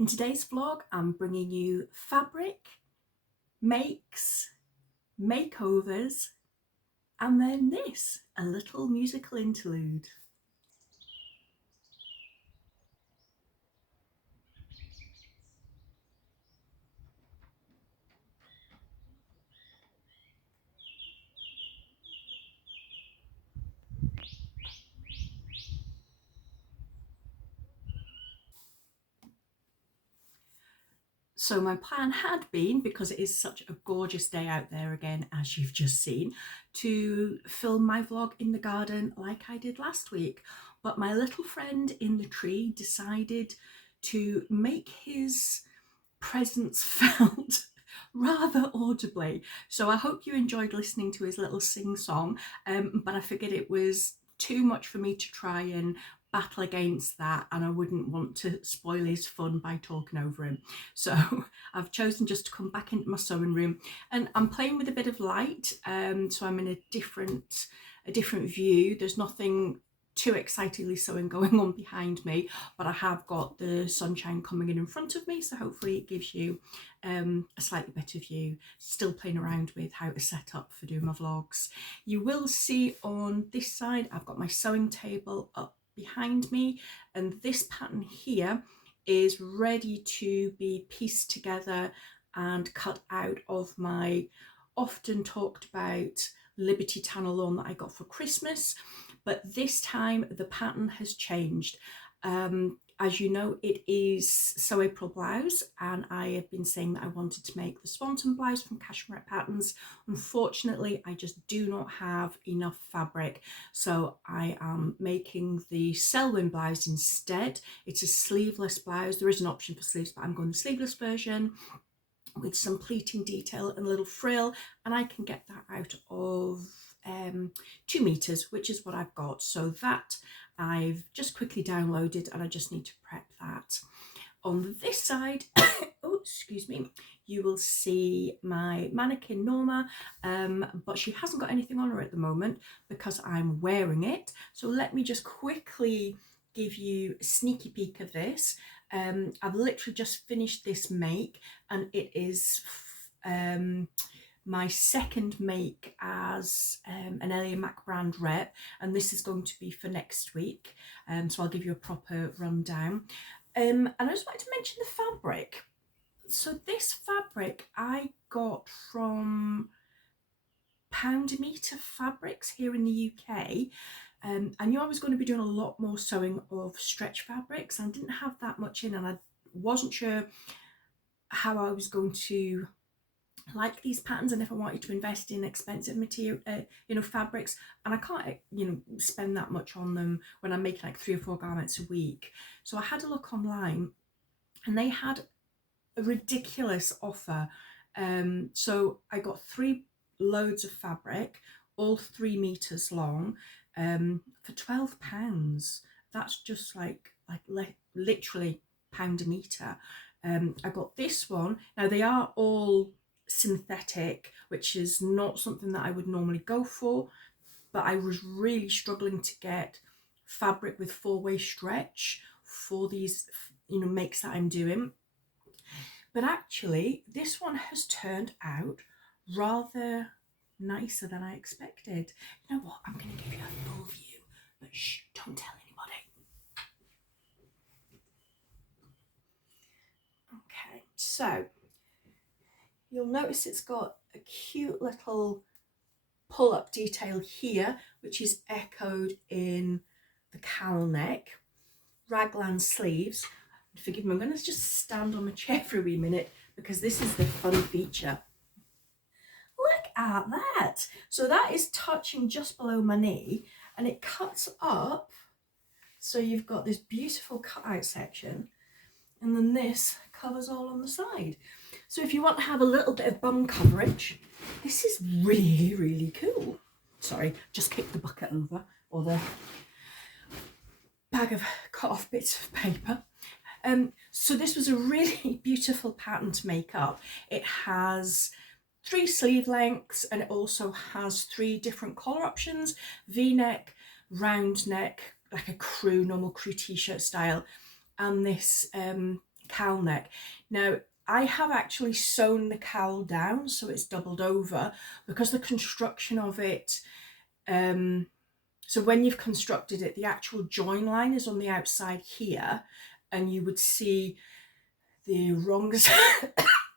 In today's vlog, I'm bringing you fabric, makes, makeovers, and then this, a little musical interlude. So my plan had been, because it is such a gorgeous day out there again, as you've just seen, to film my vlog in the garden like I did last week. But my little friend in the tree decided to make his presence felt rather audibly. So I hope you enjoyed listening to his little sing-song, but I figured it was too much for me to try and battle against that, and I wouldn't want to spoil his fun by talking over him. So I've chosen just to come back into my sewing room, and I'm playing with a bit of light, so I'm in a different view. There's nothing too excitedly sewing going on behind me, but I have got the sunshine coming in front of me, so hopefully it gives you a slightly better view. Still playing around with how to set up for doing my vlogs. You will see on this side I've got my sewing table up behind me, and this pattern here is ready to be pieced together and cut out of my often talked about Liberty Tan lawn that I got for Christmas. But this time the pattern has changed. As you know, it is Sew April blouse, and I have been saying that I wanted to make the Swanton blouse from Cashmere Patterns. Unfortunately, I just do not have enough fabric, so I am making the Selwyn blouse instead. It's a sleeveless blouse. There is an option for sleeves, but I'm going the sleeveless version with some pleating detail and a little frill, and I can get that out of 2 meters, which is what I've got. So that I've just quickly downloaded, and I just need to prep that. On this side, oh excuse me, you will see my mannequin Norma, but she hasn't got anything on her at the moment because I'm wearing it. So let me just quickly give you a sneaky peek of this. I've literally just finished this make, and it is my second make as an Ellie Mac brand rep, and this is going to be for next week, so I'll give you a proper rundown. And I just wanted to mention the fabric. So this fabric I got from Pound a Meter Fabrics here in the UK. I knew I was going to be doing a lot more sewing of stretch fabrics, and I didn't have that much in, and I wasn't sure how I was going to like these patterns and if I wanted to invest in expensive material, fabrics, and I can't, spend that much on them when I'm making like 3 or 4 garments a week. So I had a look online, and they had a ridiculous offer. So I got 3 loads of fabric, all 3 meters long, for £12. That's just like literally pound a meter. I got this one. Now they are all synthetic, which is not something that I would normally go for, but I was really struggling to get fabric with 4-way stretch for these makes that I'm doing. But actually this one has turned out rather nicer than I expected. You know what, I'm going to give you a full view, but shh, don't tell anybody. Okay, so you'll notice it's got a cute little pull-up detail here, which is echoed in the cowl neck, raglan sleeves. Forgive me, I'm going to just stand on my chair for a wee minute because this is the fun feature. Look at that. So that is touching just below my knee, and it cuts up, so you've got this beautiful cutout section, and then this covers all on the side. So if you want to have a little bit of bum coverage, this is really, really cool. Sorry, just kicked the bucket over, or the bag of cut off bits of paper. So this was a really beautiful pattern to make up. It has 3 sleeve lengths, and it also has 3 different collar options: V-neck, round neck, like a normal crew t-shirt style, and this cowl neck. Now, I have actually sewn the cowl down so it's doubled over, because the construction of it, so when you've constructed it, the actual join line is on the outside here, and you would see the wrong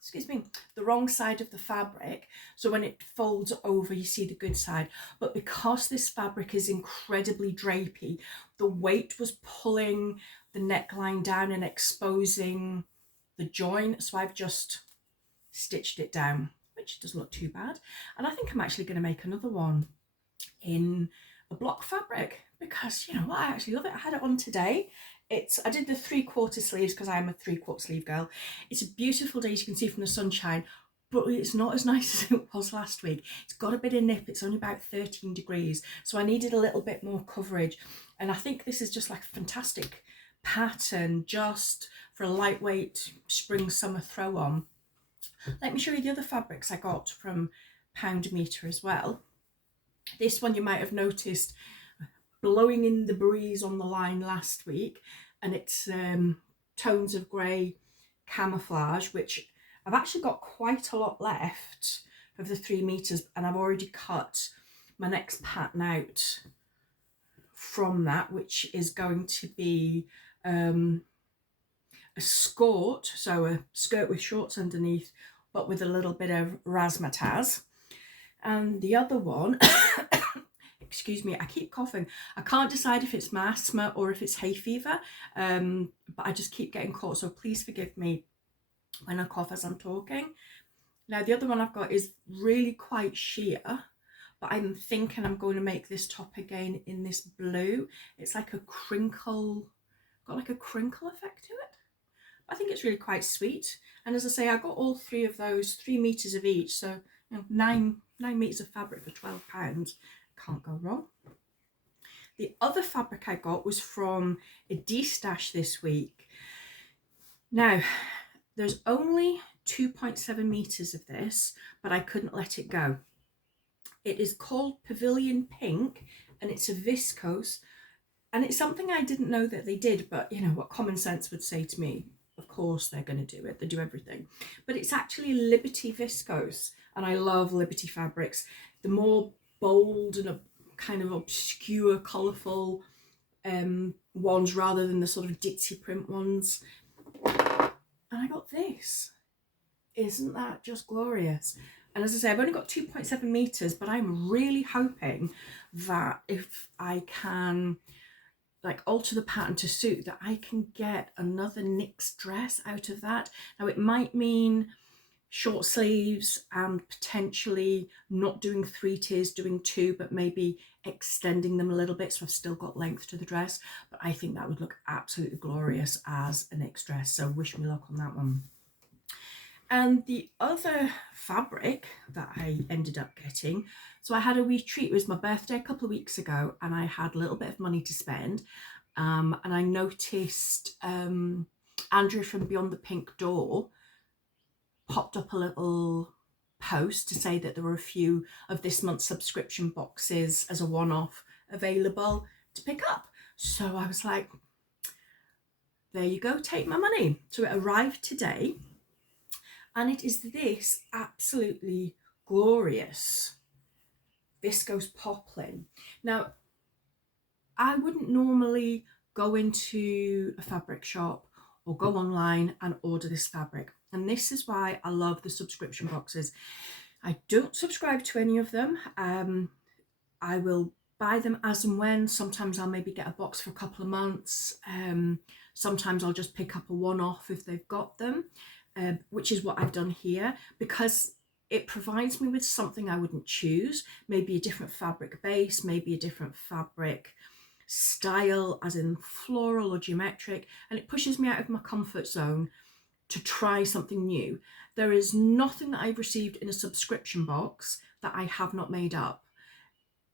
excuse me, the wrong side of the fabric. So when it folds over, you see the good side. But because this fabric is incredibly drapey, the weight was pulling the neckline down and exposing the join. So I've just stitched it down, which doesn't look too bad. And I think I'm actually going to make another one in a block fabric, because you know what, I actually love it. I had it on today. I did the 3/4 sleeves because I am a 3/4 sleeve girl. It's a beautiful day, as you can see from the sunshine, but it's not as nice as it was last week. It's got a bit of nip. It's only about 13 degrees, so I needed a little bit more coverage. And I think this is just like a fantastic pattern just for a lightweight spring summer throw on. Let me show you the other fabrics I got from Pound Meter as well. This one you might have noticed blowing in the breeze on the line last week, and it's tones of grey camouflage, which I've actually got quite a lot left of the 3 meters, and I've already cut my next pattern out from that, which is going to be a skirt, so a skirt with shorts underneath, but with a little bit of razzmatazz. And the other one excuse me, I keep coughing. I can't decide if it's my asthma or if it's hay fever, but I just keep getting caught, so please forgive me when I cough as I'm talking. Now, the other one I've got is really quite sheer, but I'm thinking I'm going to make this top again in this blue. It's like a crinkle, got like a crinkle effect to it. I think it's really quite sweet. And as I say, I got all 3 of those, 3 meters of each, so you know, 9 meters of fabric for £12. Can't go wrong. The other fabric I got was from Estee stash this week. Now, there's only 2.7 meters of this, but I couldn't let it go. It is called Pavilion Pink, and it's a viscose, and it's something I didn't know that they did, but you know what common sense would say to me, of course they're going to do it, they do everything. But it's actually Liberty viscose, and I love Liberty fabrics. The more bold and a kind of obscure, colourful ones rather than the sort of ditzy print ones. And I got this. Isn't that just glorious? And as I say, I've only got 2.7 meters, but I'm really hoping that if I can like alter the pattern to suit, that I can get another NYX dress out of that. Now, it might mean short sleeves and potentially not doing 3 tiers, doing 2, but maybe extending them a little bit so I've still got length to the dress. But I think that would look absolutely glorious as a NYX dress, so wish me luck on that one. And the other fabric that I ended up getting, so I had a wee treat. It was my birthday a couple of weeks ago, and I had a little bit of money to spend, and I noticed Andrea from Beyond the Pink Door popped up a little post to say that there were a few of this month's subscription boxes as a one-off available to pick up. So I was like, there you go, take my money. So it arrived today, and it is this absolutely glorious viscose poplin. Now, I wouldn't normally go into a fabric shop or go online and order this fabric, and this is why I love the subscription boxes. I don't subscribe to any of them. I will buy them as and when. Sometimes I'll maybe get a box for a couple of months. Sometimes I'll just pick up a one-off if they've got them, which is what I've done here, because it provides me with something I wouldn't choose, maybe a different fabric base, maybe a different fabric style, as in floral or geometric, and it pushes me out of my comfort zone to try something new. There is nothing that I've received in a subscription box that I have not made up.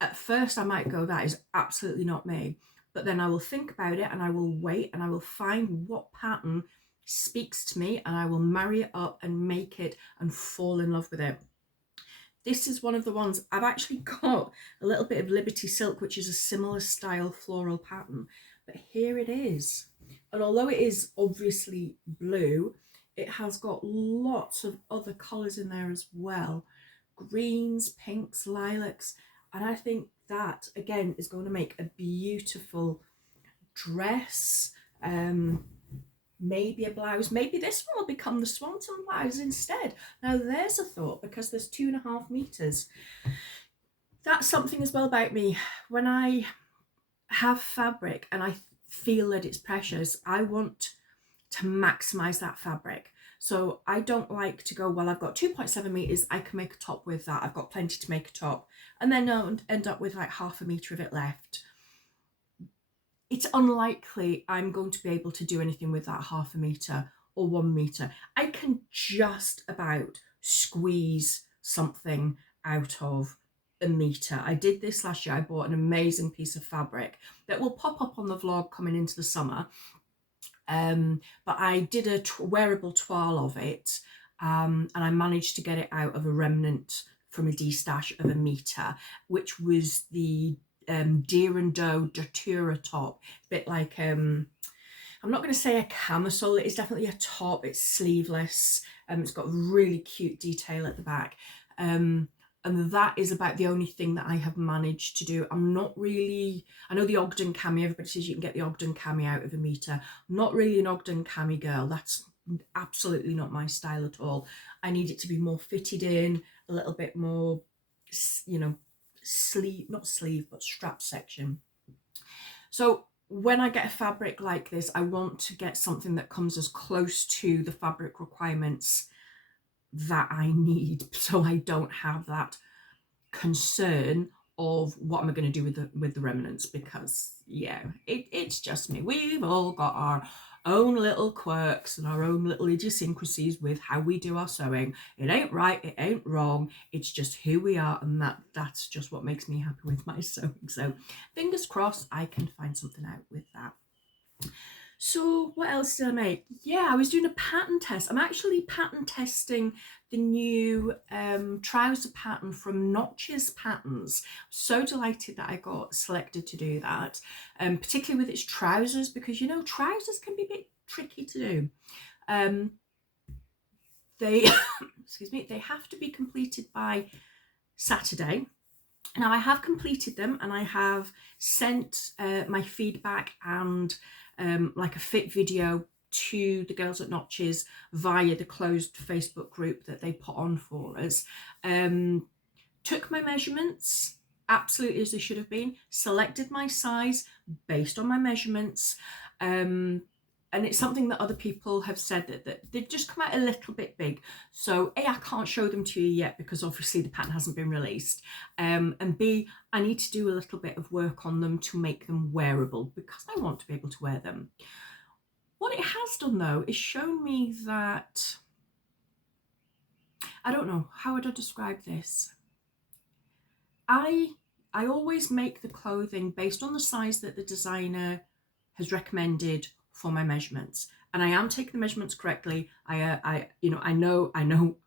At first I might go, that is absolutely not me, but then I will think about it and I will wait and I will find what pattern speaks to me, and I will marry it up and make it and fall in love with it. This is one of the ones. I've actually got a little bit of Liberty Silk, which is a similar style floral pattern, but here it is. And although it is obviously blue, it has got lots of other colours in there as well. Greens, pinks, lilacs. And I think that, again, is going to make a beautiful dress. Maybe a blouse. Maybe this one will become the Swanton blouse instead. Now there's a thought, because there's 2.5 meters. That's something as well about me. When I have fabric and I feel that it's precious, I want to maximize that fabric. So I don't like to go, well, I've got 2.7 meters, I can make a top with that, I've got plenty to make a top, and then end up with like 0.5 meter of it left. It's unlikely I'm going to be able to do anything with that 0.5 meter or 1 meter. I can just about squeeze something out of a meter. I did this last year. I bought an amazing piece of fabric that will pop up on the vlog coming into the summer. But I did a wearable toile of it, and I managed to get it out of a remnant from a de-stash of a meter, which was the Deer and Doe Datura top. A bit like, I'm not going to say a camisole, it is definitely a top. It's sleeveless, it's got a really cute detail at the back, and that is about the only thing that I have managed to do. I'm not really, I know the Ogden cami, everybody says you can get the Ogden cami out of a meter. I'm not really an Ogden cami girl. That's absolutely not my style at all. I need it to be more fitted in, a little bit more, you know, sleeve, not sleeve, but strap section. So when I get a fabric like this, I want to get something that comes as close to the fabric requirements that I need, so I don't have that concern of what am I going to do with the remnants, because yeah, it's just me. We've all got our own little quirks and our own little idiosyncrasies with how we do our sewing. It ain't right, it ain't wrong, it's just who we are, and that's just what makes me happy with my sewing. So fingers crossed I can find something out with that. So what else did I make? Yeah, I was doing a pattern test. I'm actually pattern testing the new trouser pattern from Notches Patterns. So delighted that I got selected to do that, particularly with its trousers, because you know trousers can be a bit tricky to do. They excuse me, they have to be completed by Saturday. Now I have completed them and I have sent my feedback and like a fit video to the girls at Notches via the closed Facebook group that they put on for us. Took my measurements absolutely as they should have been, selected my size based on my measurements, and it's something that other people have said that they've just come out a little bit big. So A, I can't show them to you yet because obviously the pattern hasn't been released, and B, I need to do a little bit of work on them to make them wearable because I want to be able to wear them. What it has done though is shown me that, I don't know, how would I describe this? I always make the clothing based on the size that the designer has recommended for my measurements, and I am taking the measurements correctly. I know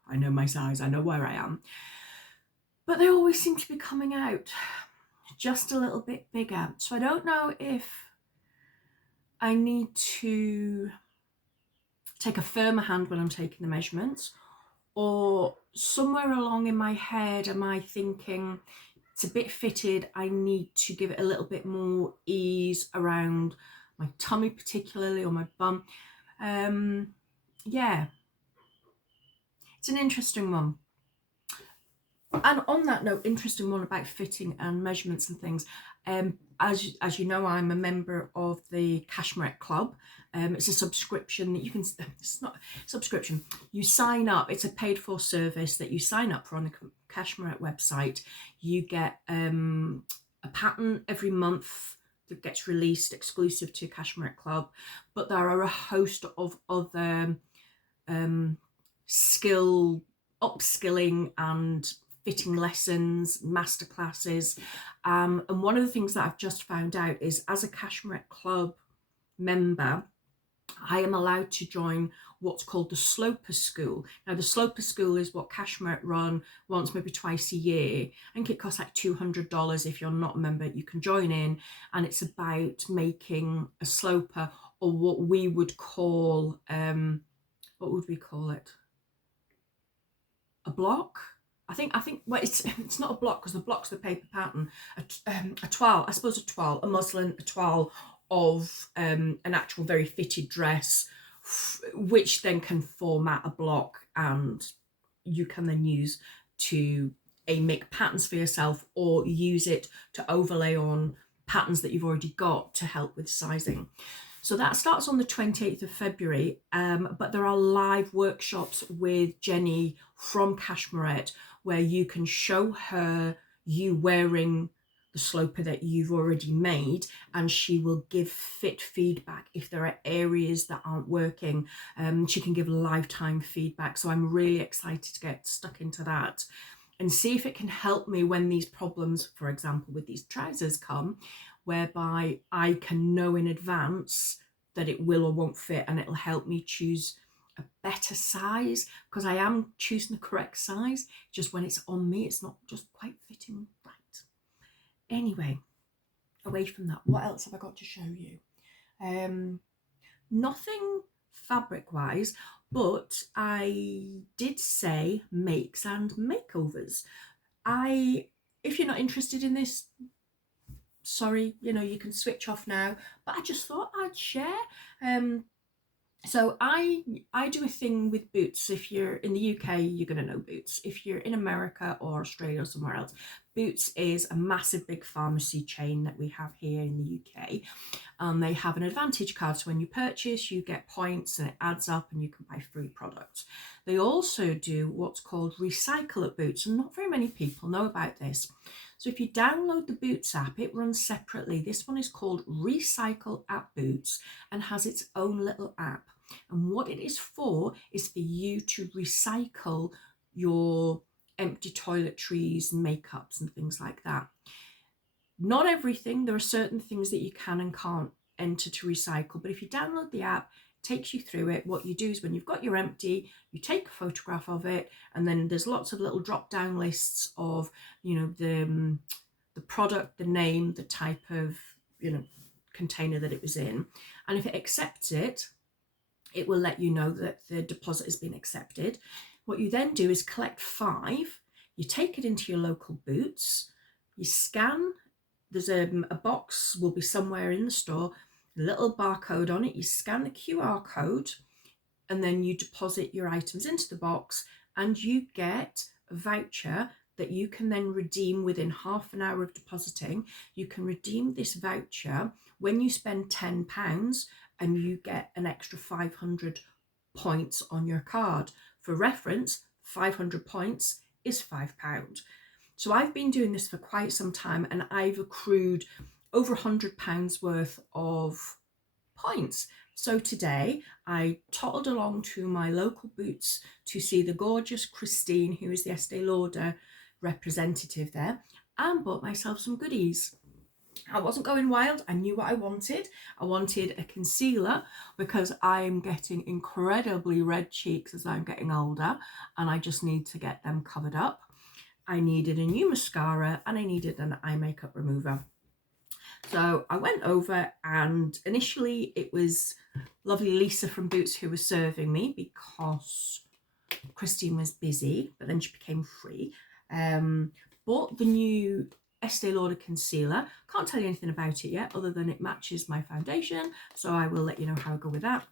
my size, I know where I am, but they always seem to be coming out just a little bit bigger. So I don't know if I need to take a firmer hand when I'm taking the measurements, or somewhere along in my head am I thinking it's a bit fitted, I need to give it a little bit more ease around my tummy particularly, or my bum. Yeah, it's an interesting one. And on that note, interesting one about fitting and measurements and things. As you know, I'm a member of the Cashmere Club. It's a subscription that you can, it's not a subscription, you sign up, it's a paid for service that you sign up for on the Cashmere website. You get a pattern every month that gets released exclusive to Cashmere Club, but there are a host of other upskilling and fitting lessons, masterclasses, and one of the things that I've just found out is, as a Cashmere Club member, I am allowed to join what's called the Sloper School. Now, the Sloper School is what Cashmere run once, maybe twice a year. I think it costs like $200. If you're not a member, you can join in, and it's about making a sloper, or what we would call, what would we call it? A block. I think well, it's not a block, because the block's the paper pattern. A toile, I suppose, a toile, a muslin, a toile of an actual very fitted dress, which then can format a block, and you can then use to make patterns for yourself, or use it to overlay on patterns that you've already got to help with sizing. So that starts on the 28th of February, but there are live workshops with Jenny from Cashmerette, where you can show her you wearing the sloper that you've already made, and she will give fit feedback if there are areas that aren't working. She can give lifetime feedback. So I'm really excited to get stuck into that and see if it can help me when these problems, for example, with these trousers come, whereby I can know in advance that it will or won't fit, and it'll help me choose a better size, because I am choosing the correct size, just when it's on me, it's not just quite fitting right. Anyway, away from that, what else have I got to show you? Nothing fabric wise, but I did say makes and makeovers. If you're not interested in this, sorry, you can switch off now, but I just thought I'd share. So I do a thing with Boots. If you're in the UK, you're going to know Boots. If you're in America or Australia or somewhere else, Boots is a massive big pharmacy chain that we have here in the UK. They have an advantage card, so when you purchase, you get points and it adds up and you can buy free products. They also do what's called Recycle at Boots, and not very many people know about this. So if you download the Boots app, it runs separately. This one is called Recycle at Boots and has its own little app. And what it is for is for you to recycle your empty toiletries and makeups and things like that. Not everything. There are certain things that you can and can't enter to recycle. But if you download the app, it takes you through it. What you do is, when you've got your empty, you take a photograph of it, and then there's lots of little drop-down lists of, the product, the name, the type of, container that it was in. And if it accepts it, it will let you know that the deposit has been accepted. What you then do is collect 5. You take it into your local Boots. You scan. There's a box, will be somewhere in the store, a little barcode on it. You scan the QR code, and then you deposit your items into the box, and you get a voucher that you can then redeem within half an hour of depositing. You can redeem this voucher when you spend £10, and you get an extra 500 points on your card. For reference, 500 points is £5. So I've been doing this for quite some time, and I've accrued over £100 worth of points. So today I toddled along to my local Boots to see the gorgeous Christine, who is the Estee Lauder representative there, and bought myself some goodies. I wasn't going wild. I knew what I wanted. I wanted a concealer, because I'm getting incredibly red cheeks as I'm getting older, and I just need to get them covered up. I needed a new mascara, and I needed an eye makeup remover. So I went over, and initially it was lovely Lisa from Boots who was serving me, because Christine was busy, but then she became free. Bought the new Estee Lauder concealer. Can't tell you anything about it yet, other than it matches my foundation, so I will let you know how I go with that.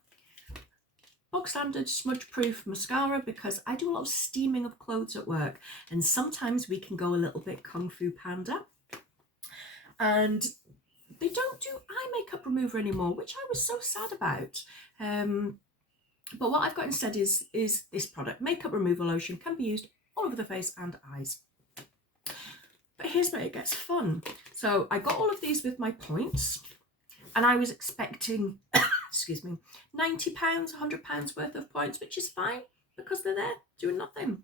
Bog standard smudge proof mascara, because I do a lot of steaming of clothes at work, and sometimes we can go a little bit Kung Fu Panda. And they don't do eye makeup remover anymore, which I was so sad about. But what I've got instead is this product. Makeup removal lotion, can be used all over the face and eyes. But here's where it gets fun. So I got all of these with my points, and I was expecting, excuse me, £90, £100 worth of points, which is fine, because they're there doing nothing.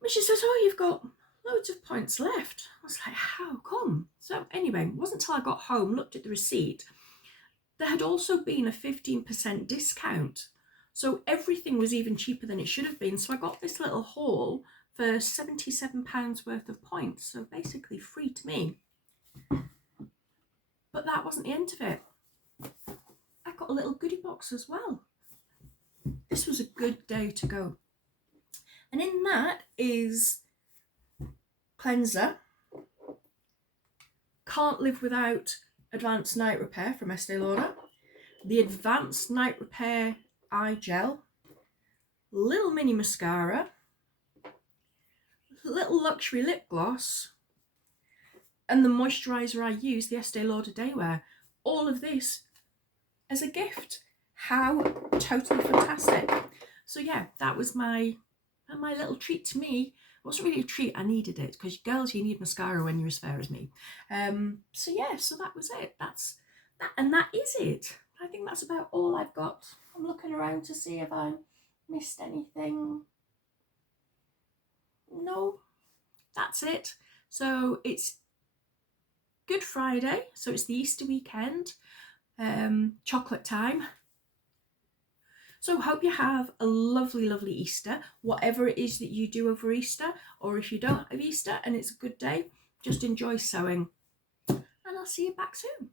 But she says, oh, you've got loads of points left. I was like, how come? So anyway, it wasn't until I got home, looked at the receipt, there had also been a 15% discount. So everything was even cheaper than it should have been. So I got this little haul for £77 worth of points. So basically free to me. But that wasn't the end of it. I got a little goodie box as well. This was a good day to go. And in that is cleanser. Can't live without Advanced Night Repair from Estee Lauder. The Advanced Night Repair Eye Gel. Little mini mascara. Little luxury lip gloss. And the moisturiser I use, the Estee Lauder Day Wear. All of this as a gift. How totally fantastic. So yeah, that was my little treat to me. It wasn't really a treat, I needed it, because girls, you need mascara when you're as fair as me. So yeah, so that was it. That's that, and that is it. I think that's about all I've got. I'm looking around to see if I missed anything. No, that's it. So it's Good Friday, so it's the Easter weekend, chocolate time. So hope you have a lovely, lovely Easter, whatever it is that you do over Easter, or if you don't have Easter and it's a good day, just enjoy sewing. And I'll see you back soon.